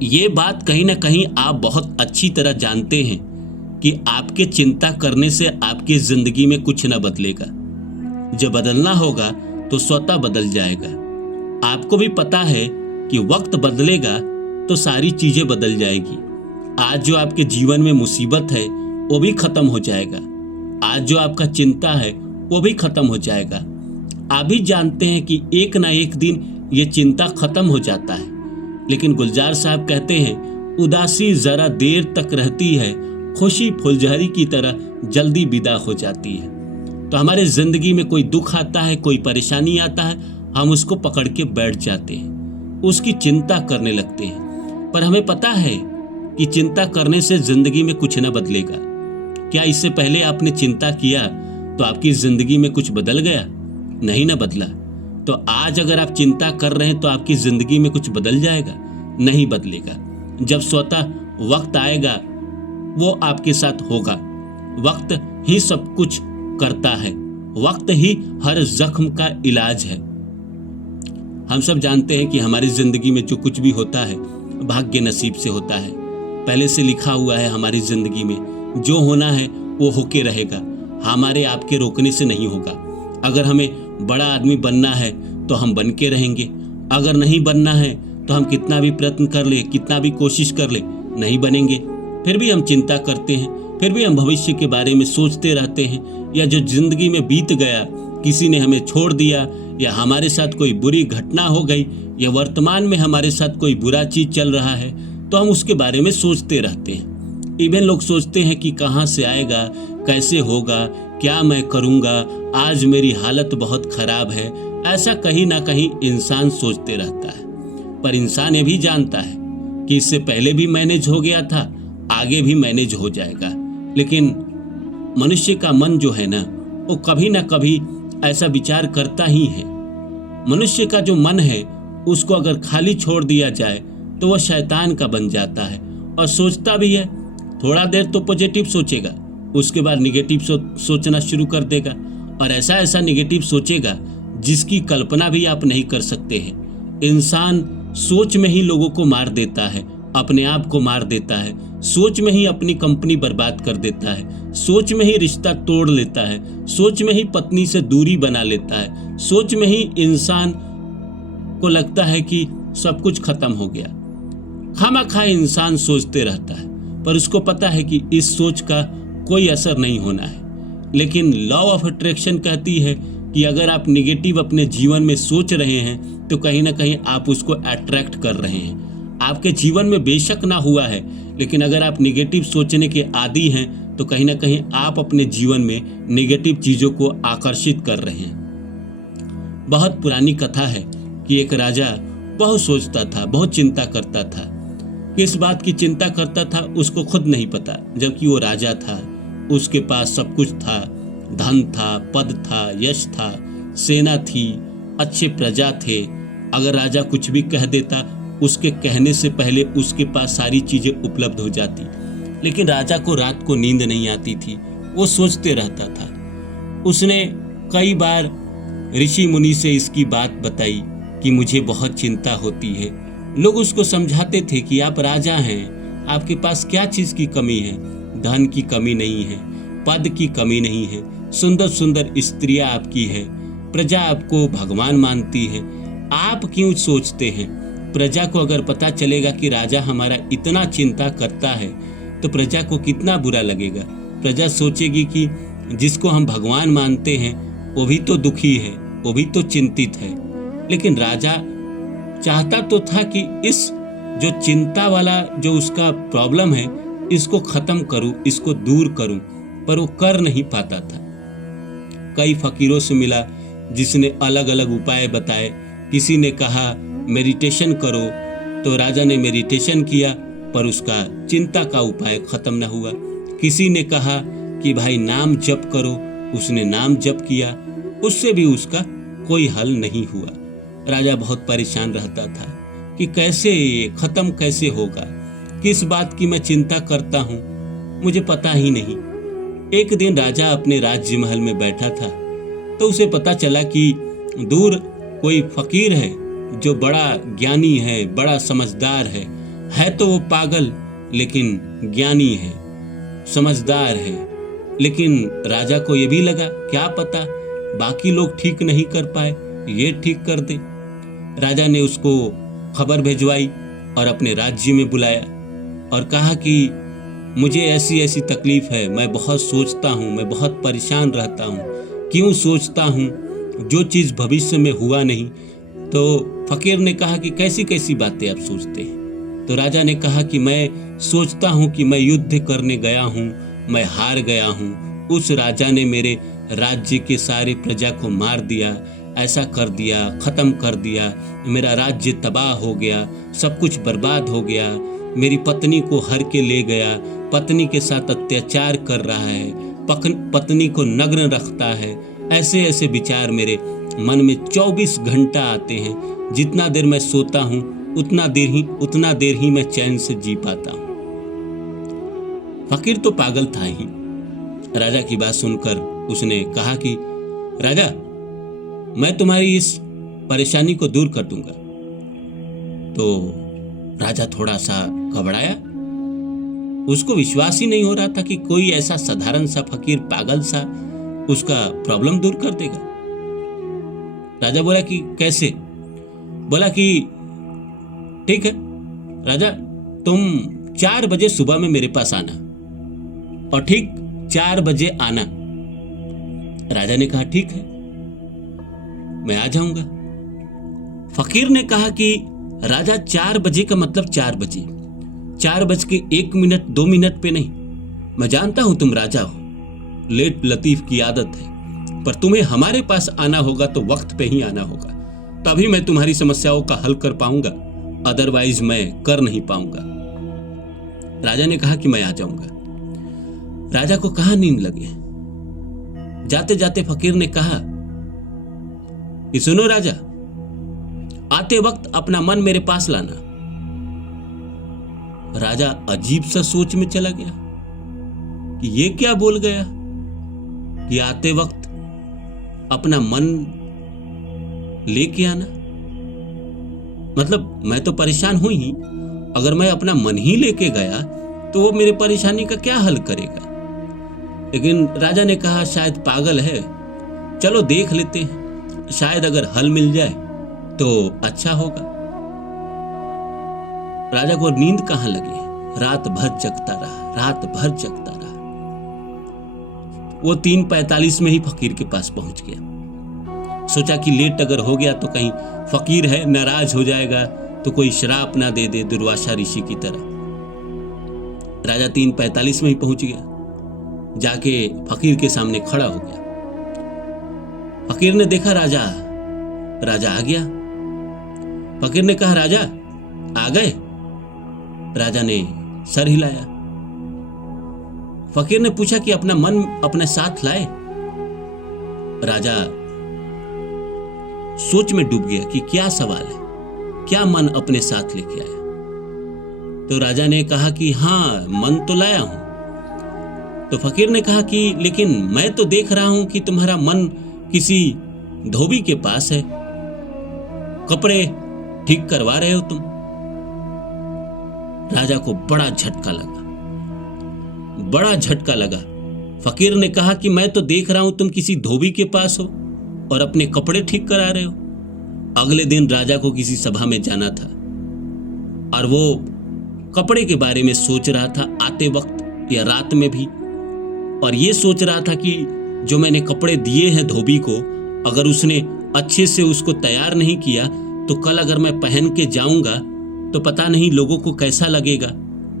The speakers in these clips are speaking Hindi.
ये बात कहीं ना कहीं आप बहुत अच्छी तरह जानते हैं कि आपके चिंता करने से आपकी जिंदगी में कुछ न बदलेगा। जब बदलना होगा तो स्वतः बदल जाएगा। आपको भी पता है कि वक्त बदलेगा तो सारी चीजें बदल जाएगी। आज जो आपके जीवन में मुसीबत है वो भी खत्म हो जाएगा। आज जो आपका चिंता है वो भी खत्म हो जाएगा। आप भी जानते हैं कि एक ना एक दिन ये चिंता खत्म हो जाता है, लेकिन गुलजार साहब कहते हैं उदासी जरा देर तक रहती है, खुशी फुलझड़ी की तरह जल्दी विदा हो जाती है। तो हमारे जिंदगी में कोई दुख आता है, कोई परेशानी आता है, हम उसको पकड़ के बैठ जाते हैं, उसकी चिंता करने लगते हैं। पर हमें पता है कि चिंता करने से जिंदगी में कुछ न बदलेगा। क्या इससे पहले आपने चिंता किया तो आपकी जिंदगी में कुछ बदल गया? नहीं ना बदला। तो आज अगर आप चिंता कर रहे हैं तो आपकी जिंदगी में कुछ बदल जाएगा? नहीं बदलेगा। जब स्वतः वक्त आएगा वो आपके साथ होगा। वक्त ही सब कुछ करता है, वक्त ही हर जख्म का इलाज है। हम सब जानते हैं कि हमारी जिंदगी में जो कुछ भी होता है भाग्य नसीब से होता है। पहले से लिखा हुआ है हमारी जिंदगी में, जो होना है वो होके रहेगा, हमारे आपके रोकने से नहीं होगा। अगर हमें बड़ा आदमी बनना है तो हम बन के रहेंगे, अगर नहीं बनना है तो हम कितना भी प्रयत्न कर ले, कितना भी कोशिश कर ले, नहीं बनेंगे। फिर भी हम चिंता करते हैं, फिर भी हम भविष्य के बारे में सोचते रहते हैं। या जो जिंदगी में बीत गया, किसी ने हमें छोड़ दिया, या हमारे साथ कोई बुरी घटना हो गई, या वर्तमान में हमारे साथ कोई बुरा चीज चल रहा है, तो हम उसके बारे में सोचते रहते हैं। इवन लोग सोचते हैं कि कहाँ से आएगा, कैसे होगा, क्या मैं करूँगा, आज मेरी हालत बहुत खराब है। ऐसा कहीं ना कहीं इंसान सोचते रहता है। पर इंसान ये भी जानता है कि इससे पहले भी मैनेज हो गया था, आगे भी मैनेज हो जाएगा। लेकिन मनुष्य का मन जो है ना, वो कभी ना कभी ऐसा विचार करता ही है। मनुष्य का जो मन है उसको अगर खाली छोड़ दिया जाए तो वह शैतान का बन जाता है और सोचता भी है। थोड़ा देर तो पॉजिटिव सोचेगा, उसके बाद निगेटिव सोचना शुरू कर देगा, और ऐसा ऐसा निगेटिव सोचेगा जिसकी कल्पना भी आप नहीं कर सकते हैं। इंसान सोच में ही लोगों को मार देता है, अपने आप को मार देता है, सोच में ही अपनी कंपनी बर्बाद कर देता है, सोच में ही रिश्ता तोड़ लेता है, सोच में ही पत्नी से दूरी बना लेता है, सोच में ही इंसान को लगता है कि सब कुछ खत्म हो गया। खामखा इंसान सोचते रहता है, पर उसको पता है कि इस सोच का कोई असर नहीं होना है। लेकिन लॉ ऑफ अट्रैक्शन कहती है कि अगर आप निगेटिव अपने जीवन में सोच रहे हैं तो कहीं ना कहीं आप उसको अट्रैक्ट कर रहे हैं। आपके जीवन में बेशक ना हुआ है, लेकिन अगर आप निगेटिव सोचने के आदी हैं तो कहीं ना कहीं आप अपने जीवन में निगेटिव चीज़ों को आकर्षित कर रहे हैं। बहुत पुरानी कथा है कि एक राजा बहुत सोचता था, बहुत चिंता करता था। किस बात की चिंता करता था उसको खुद नहीं पता, जबकि वो राजा था, उसके पास सब कुछ था, धन था, पद था, यश था, सेना थी, अच्छे प्रजा थे। अगर राजा कुछ भी कह देता, उसके कहने से पहले उसके पास सारी चीजें उपलब्ध हो जाती। लेकिन राजा को रात को नींद नहीं आती थी, वो सोचते रहता था। उसने कई बार ऋषि मुनि से इसकी बात बताई कि मुझे बहुत चिंता होती है। लोग उसको समझाते थे कि आप राजा हैं, आपके पास क्या चीज की कमी है? धन की कमी नहीं है, पद की कमी नहीं है, सुंदर सुंदर स्त्रियां आपकी है, प्रजा आपको भगवान मानती है। आप क्यों सोचते हैं? प्रजा को अगर पता चलेगा कि राजा हमारा इतना चिंता करता है तो प्रजा को कितना बुरा लगेगा। प्रजा सोचेगी कि जिसको हम भगवान मानते हैं वो भी तो दुखी है, वो भी तो चिंतित है। लेकिन राजा चाहता तो था कि इस जो चिंता वाला जो उसका प्रॉब्लम है इसको खत्म करूं, इसको दूर करूं, पर वो कर नहीं पाता था। कई फकीरों से मिला जिसने अलग अलग उपाय बताए। किसी ने कहा मेडिटेशन करो, तो राजा ने मेडिटेशन किया पर उसका चिंता का उपाय खत्म न हुआ। किसी ने कहा कि भाई नाम जप करो, उसने नाम जप किया, उससे भी उसका कोई हल नहीं हुआ। राजा बहुत परेशान रहता था कि कैसे खत्म कैसे होगा, किस बात की मैं चिंता करता हूँ, मुझे पता ही नहीं। एक दिन राजा अपने राज्य महल में बैठा था तो उसे पता चला कि दूर कोई फकीर है जो बड़ा ज्ञानी है, बड़ा समझदार है है तो वो पागल लेकिन ज्ञानी है, समझदार है। लेकिन राजा को ये भी लगा, क्या पता बाकी लोग ठीक नहीं कर पाए, ये ठीक कर दे। राजा ने उसको खबर भिजवाई और अपने राज्य में बुलाया और कहा कि मुझे ऐसी ऐसी तकलीफ है, मैं बहुत सोचता हूँ, मैं बहुत परेशान रहता हूँ। क्यों सोचता हूँ? जो चीज़ भविष्य में हुआ नहीं। तो फकीर ने कहा कि कैसी कैसी बातें आप सोचते हैं? तो राजा ने कहा कि मैं सोचता हूँ कि मैं युद्ध करने गया हूँ, मैं हार गया हूँ। उस राजा ने मेरे राज्य के सारे प्रजा को मार दिया, ऐसा कर दिया, खत्म कर दिया, मेरा राज्य तबाह हो गया, सब कुछ बर्बाद हो गया। मेरी पत्नी को हर के ले गया, पत्नी के साथ अत्याचार कर रहा है, पत्नी को नग्न रखता है। ऐसे ऐसे विचार मेरे मन में 24 घंटा आते हैं। जितना देर मैं सोता हूँ उतना देर ही मैं चैन से जी पाता हूँ। फकीर तो पागल था ही। राजा की बात सुनकर उसने कहा कि राजा, मैं तुम्हारी इस परेशानी को दूर कर दूंगा। तो राजा थोड़ा सा घबराया। उसको विश्वास ही नहीं हो रहा था कि कोई ऐसा साधारण सा फकीर, पागल सा, उसका प्रॉब्लम दूर कर देगा। राजा बोला कि कैसे? बोला कि ठीक है राजा, तुम 4 बजे सुबह में मेरे पास आना और ठीक 4 बजे आना। राजा ने कहा ठीक है, मैं आ जाऊंगा। फकीर ने कहा कि राजा 4 बजे का मतलब 4 बजे, 4:01 2 मिनट पे नहीं। मैं जानता हूं तुम राजा हो, लेट लतीफ की आदत है, पर तुम्हें हमारे पास आना होगा तो वक्त पे ही आना होगा, तभी मैं तुम्हारी समस्याओं का हल कर पाऊंगा, अदरवाइज मैं कर नहीं पाऊंगा। राजा ने कहा कि मैं आ जाऊंगा। राजा को कहां नींद लगे। जाते जाते फकीर ने कहा कि सुनो राजा, आते वक्त अपना मन मेरे पास लाना। राजा अजीब सा सोच में चला गया कि ये क्या बोल गया कि आते वक्त अपना मन लेके आना। मतलब मैं तो परेशान हुई ही, अगर मैं अपना मन ही लेके गया तो वो मेरे परेशानी का क्या हल करेगा। लेकिन राजा ने कहा शायद पागल है, चलो देख लेते हैं, शायद अगर हल मिल जाए तो अच्छा होगा। राजा को नींद कहां लगी, रात भर जगता रहा, रात भर जगता रहा। वो 3:45 में ही फकीर के पास पहुंच गया। सोचा कि लेट अगर हो गया तो कहीं फकीर है, नाराज हो जाएगा तो कोई श्राप ना दे दे दुर्वासा ऋषि की तरह। राजा 3:45 में ही पहुंच गया, जाके फकीर के सामने खड़ा हो गया। फकीर ने देखा राजा आ गया। फकीर ने कहा राजा आ गए? राजा ने सर हिलाया। फकीर ने पूछा कि अपना मन अपने साथ लाए? राजा सोच में डूब गया कि क्या सवाल है, क्या मन अपने साथ लेके आया। तो राजा ने कहा कि हाँ, मन तो लाया हूं। तो फकीर ने कहा कि लेकिन मैं तो देख रहा हूं कि तुम्हारा मन किसी धोबी के पास है, कपड़े ठीक करवा रहे हो तुम। राजा को बड़ा झटका लगा। फकीर ने कहा कि मैं तो देख रहा हूं तुम किसी धोबी के पास हो और अपने कपड़े ठीक करा रहे हो। अगले दिन राजा को किसी सभा में जाना था और वो कपड़े के बारे में सोच रहा था, आते वक्त या रात में भी, और ये सोच रहा था कि जो मैंने कपड़े दिए हैं धोबी को, अगर उसने अच्छे से उसको तैयार नहीं किया तो कल अगर मैं पहन के जाऊंगा तो पता नहीं लोगों को कैसा लगेगा,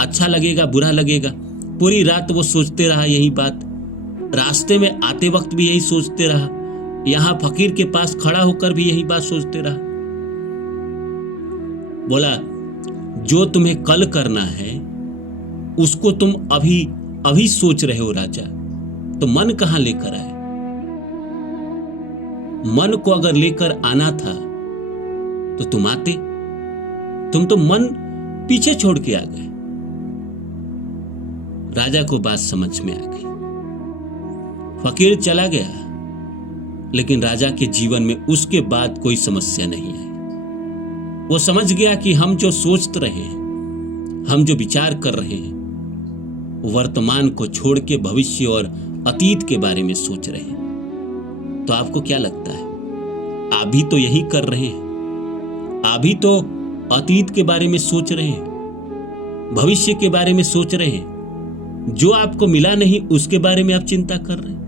अच्छा लगेगा, बुरा लगेगा। पूरी रात वो सोचते रहा यही बात, रास्ते में आते वक्त भी यही सोचते रहा, यहां फकीर के पास खड़ा होकर भी यही बात सोचते रहा। बोला जो तुम्हें कल करना है उसको तुम अभी सोच रहे हो राजा, तो मन कहां लेकर आए? मन को अगर लेकर आना था तो तुम आते, तुम तो मन पीछे छोड़ के आ गए। राजा को बात समझ में आ गई। फकीर चला गया, लेकिन राजा के जीवन में उसके बाद कोई समस्या नहीं आई। वो समझ गया कि हम जो सोचते रहे हैं, हम जो विचार कर रहे हैं वर्तमान को छोड़ के भविष्य और अतीत के बारे में सोच रहे हैं। तो आपको क्या लगता है, आप भी तो यही कर रहे हैं? आप भी तो अतीत के बारे में सोच रहे हैं, भविष्य के बारे में सोच रहे हैं। जो आपको मिला नहीं उसके बारे में आप चिंता कर रहे हैं।